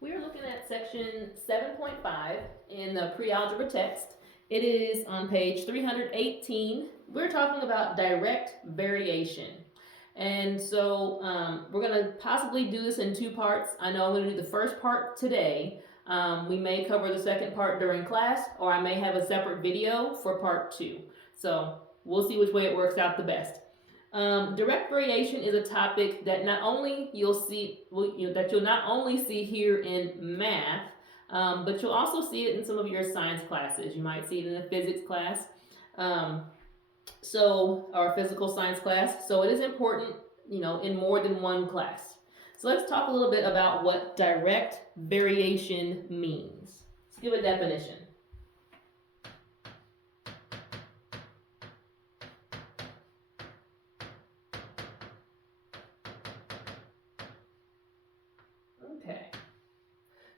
We are looking at section 7.5 in the pre-algebra text. It is on page 318. We're talking about direct variation. And so we're going to possibly do this in two parts. I know I'm going to do the first part today. We may cover the second part during class, or I may have a separate video for part 2. So we'll see which way it works out the best. Direct variation is a topic that not only you'll not only see here in math, but you'll also see it in some of your science classes. You might see it in a physics class, or physical science class. So it is important, in more than one class. So let's talk a little bit about what direct variation means. Let's give a definition.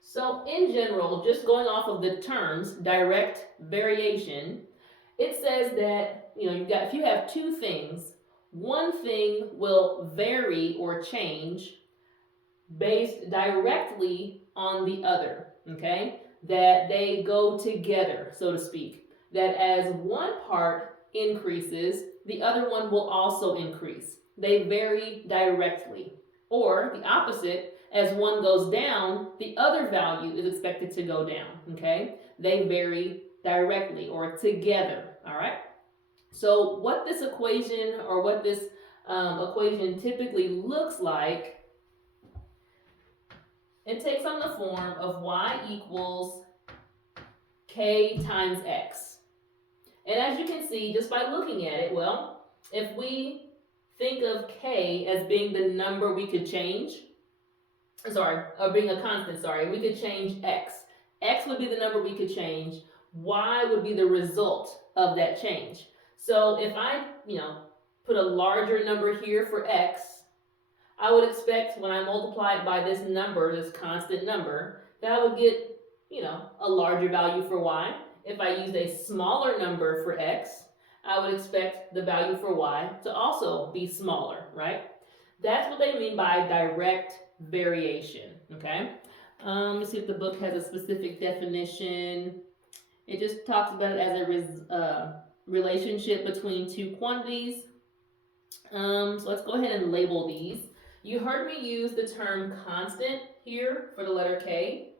So in general, just going off of the terms, direct variation, it says that, if you have two things, one thing will vary or change based directly on the other, okay? That they go together, so to speak. That as one part increases, the other one will also increase. They vary directly. Or the opposite, as one goes down, the other value is expected to go down, okay? They vary directly or together, all right? So what this equation typically looks like, it takes on the form of y equals k times x. And as you can see, just by looking at it, if we think of k as being the number we could change, being a constant, we could change x. X would be the number we could change. Y would be the result of that change. So if I, put a larger number here for x, I would expect when I multiply it by this number, this constant number, that I would get, a larger value for y. If I used a smaller number for x, I would expect the value for y to also be smaller, right? That's what they mean by direct variation, okay? Let's see if the book has a specific definition. It just talks about it as a relationship between two quantities. So let's go ahead and label these. You heard me use the term constant here for the letter K.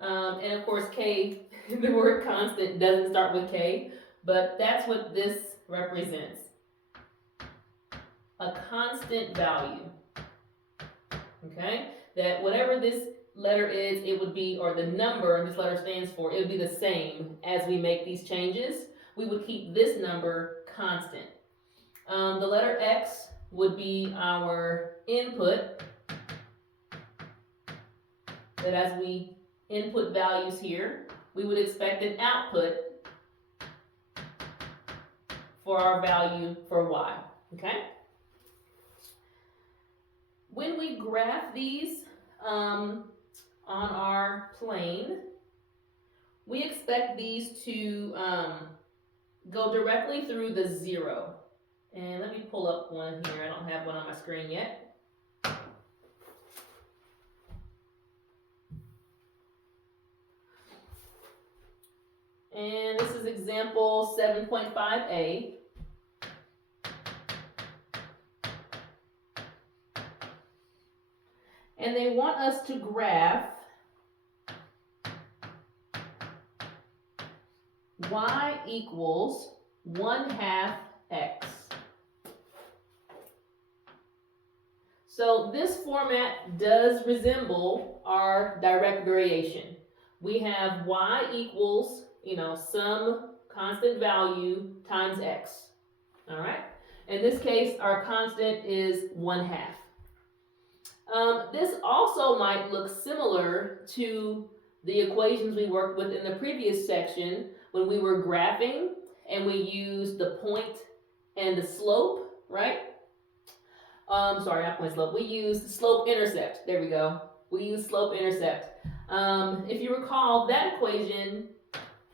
And of course, K, the word constant doesn't start with K, but that's what this represents. A constant value. Okay? That whatever this letter is, it would be, or the number this letter stands for, it would be the same as we make these changes. We would keep this number constant. The letter X would be our input. That as we input values here, we would expect an output for our value for Y. Okay? When we graph these on our plane, we expect these to go directly through the 0. And let me pull up one here. I don't have one on my screen yet. And this is example 7.5a. And they want us to graph y equals 1/2 x. So this format does resemble our direct variation. We have y equals, some constant value times x. All right? In this case, our constant is 1/2. This also might look similar to the equations we worked with in the previous section when we were graphing and we used the point and the slope, right? Sorry, not point slope. We used slope intercept. There we go. We used slope intercept. If you recall, that equation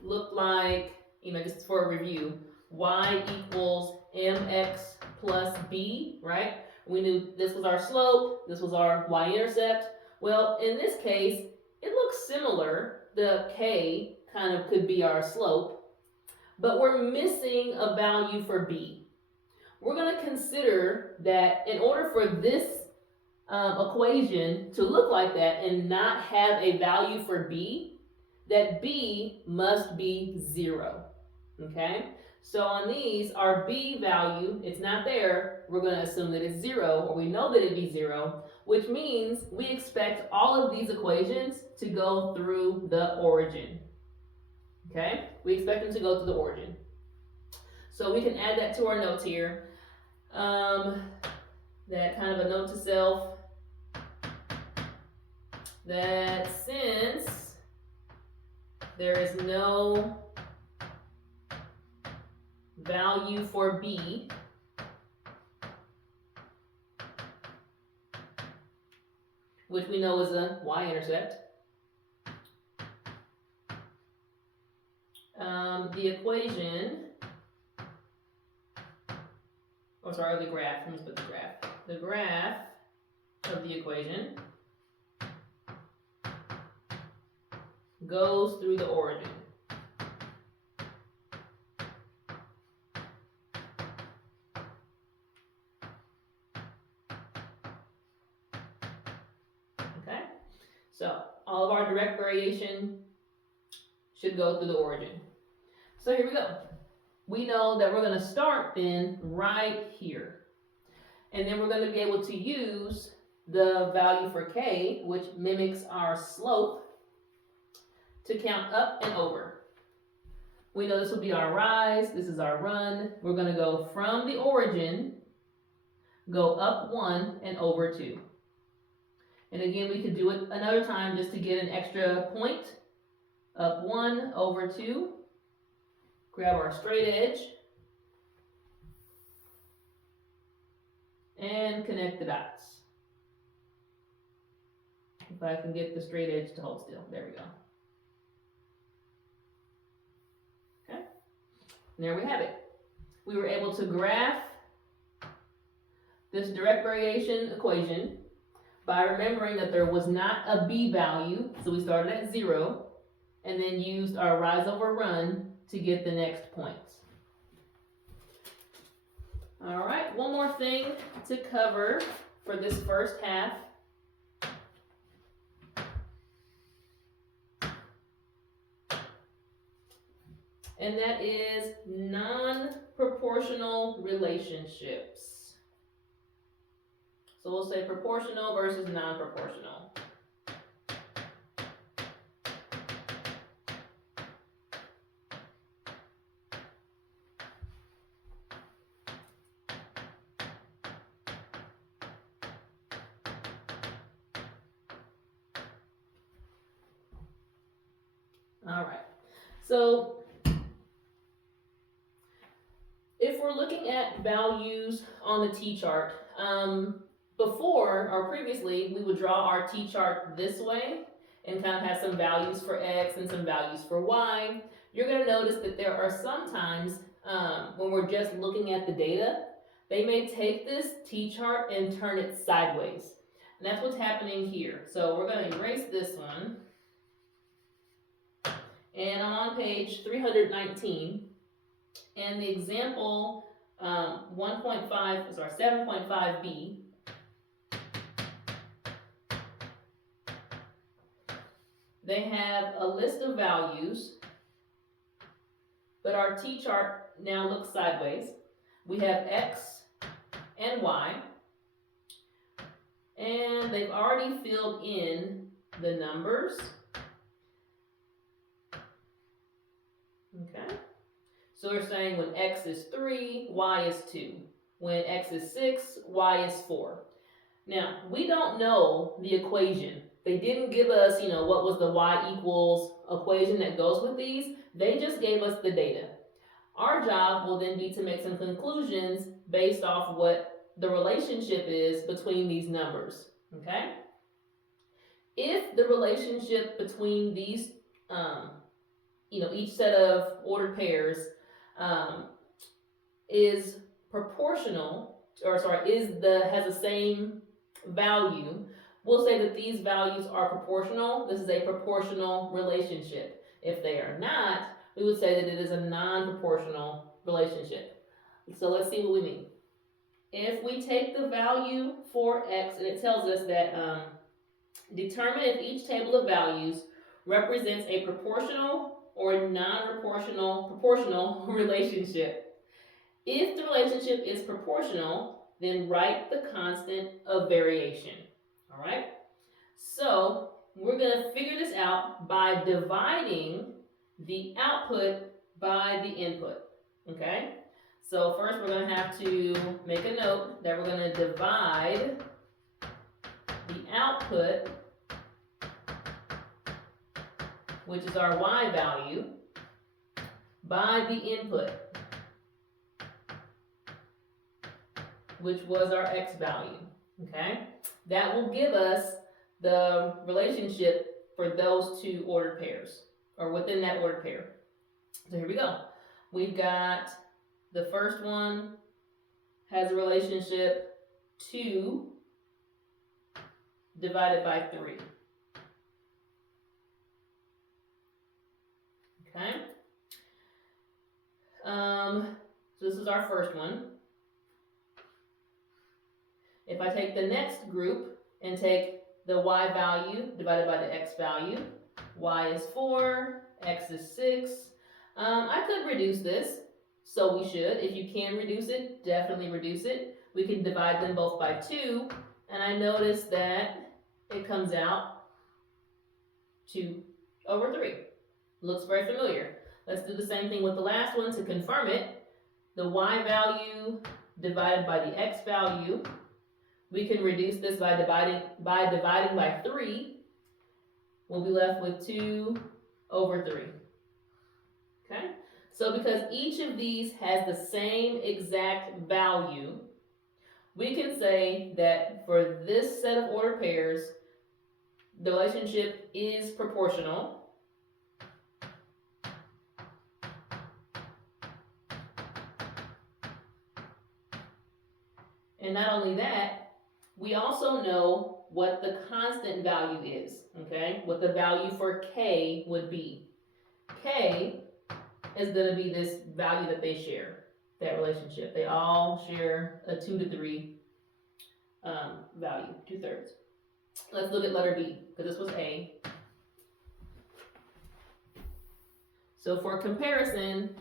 looked like, just for a review, y equals mx plus b, right? We knew this was our slope, this was our y-intercept. Well, in this case, it looks similar. The k kind of could be our slope, but we're missing a value for b. We're going to consider that in order for this equation to look like that and not have a value for b, that b must be 0. Okay? So on these, our b value, it's not there. We're going to assume that it's 0, or we know that it'd be 0, which means we expect all of these equations to go through the origin. Okay? We expect them to go through the origin. So we can add that to our notes here. That kind of a note to self, that since there is no value for b, which we know is a y-intercept, the equation, the graph, let me put the graph. The graph of the equation goes through the origin. Okay? So, all of our direct variation should go through the origin. So here we go. We know that we're going to start then right here. And then we're going to be able to use the value for k, which mimics our slope, to count up and over. We know this will be our rise, this is our run. We're going to go from the origin, go up 1 and over 2. And again, we could do it another time just to get an extra point. Up 1, over 2. Grab our straight edge. And connect the dots. If I can get the straight edge to hold still. There we go. Okay. And there we have it. We were able to graph this direct variation equation by remembering that there was not a b value, so we started at 0, and then used our rise over run to get the next points. All right, one more thing to cover for this first half. And that is non-proportional relationships. So we'll say proportional versus non-proportional. All right, so if we're looking at values on the t-chart, before or previously we would draw our t-chart this way and kind of have some values for x and some values for y. You're going to notice that there are sometimes when we're just looking at the data, they may take this t-chart and turn it sideways. And that's what's happening here. So we're going to erase this one. And I'm on page 319, and the example 7.5b, they have a list of values, but our t-chart now looks sideways. We have x and y, and they've already filled in the numbers. Okay, so we're saying when x is 3, y is 2. When x is 6, y is 4. Now, we don't know the equation. They didn't give us, what was the y equals equation that goes with these. They just gave us the data. Our job will then be to make some conclusions based off what the relationship is between these numbers. Okay? If the relationship between these each set of ordered pairs is proportional, has the same value, we'll say that these values are proportional. This is a proportional relationship. If they are not, we would say that it is a non-proportional relationship. So let's see what we mean. If we take the value for x, and it tells us that determine if each table of values represents a proportional or non-proportional relationship. If the relationship is proportional, then write the constant of variation. All right? So we're going to figure this out by dividing the output by the input. Okay? So first we're going to have to make a note that we're going to divide the output, which is our y value, by the input, which was our x value. Okay? That will give us the relationship for those two ordered pairs, or within that ordered pair. So here we go. We've got the first one has a relationship 2 divided by 3. Okay? So this is our first one. If I take the next group and take the y value divided by the x value, y is 4, x is 6. I could reduce this, so we should. If you can reduce it, definitely reduce it. We can divide them both by 2, and I notice that it comes out 2/3. Looks very familiar. Let's do the same thing with the last one to confirm it. The y value divided by the x value. We can reduce this by dividing by 3. We'll be left with 2/3. Okay? So because each of these has the same exact value, we can say that for this set of ordered pairs, the relationship is proportional. And not only that, we also know what the constant value is, okay? What the value for k would be. K is going to be this value that they share, that relationship. They all share a 2 to 3 value, 2/3. Let's look at letter B, because this was A. So for comparison,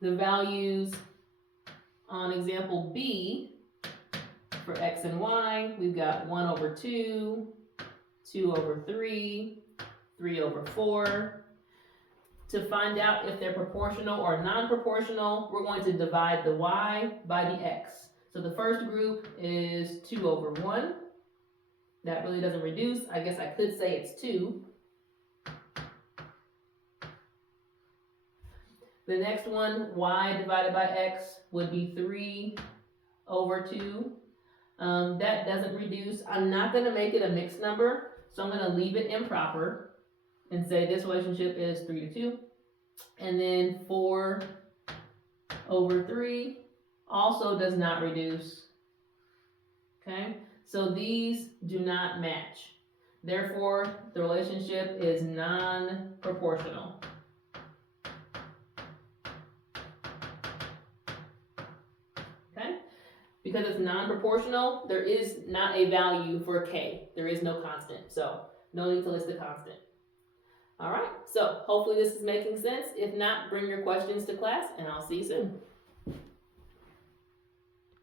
the values on example B for x and y, we've got 1/2, 2/3, 3/4. To find out if they're proportional or non-proportional, we're going to divide the y by the x. So the first group is 2/1. That really doesn't reduce. I guess I could say it's 2. The next one, y divided by x, would be 3/2. That doesn't reduce. I'm not going to make it a mixed number, so I'm going to leave it improper and say this relationship is 3/2. And then 4/3 also does not reduce. Okay? So these do not match. Therefore, the relationship is non-proportional. Okay? Because it's non-proportional, there is not a value for k. There is no constant. So no need to list a constant. All right, so hopefully this is making sense. If not, bring your questions to class and I'll see you soon.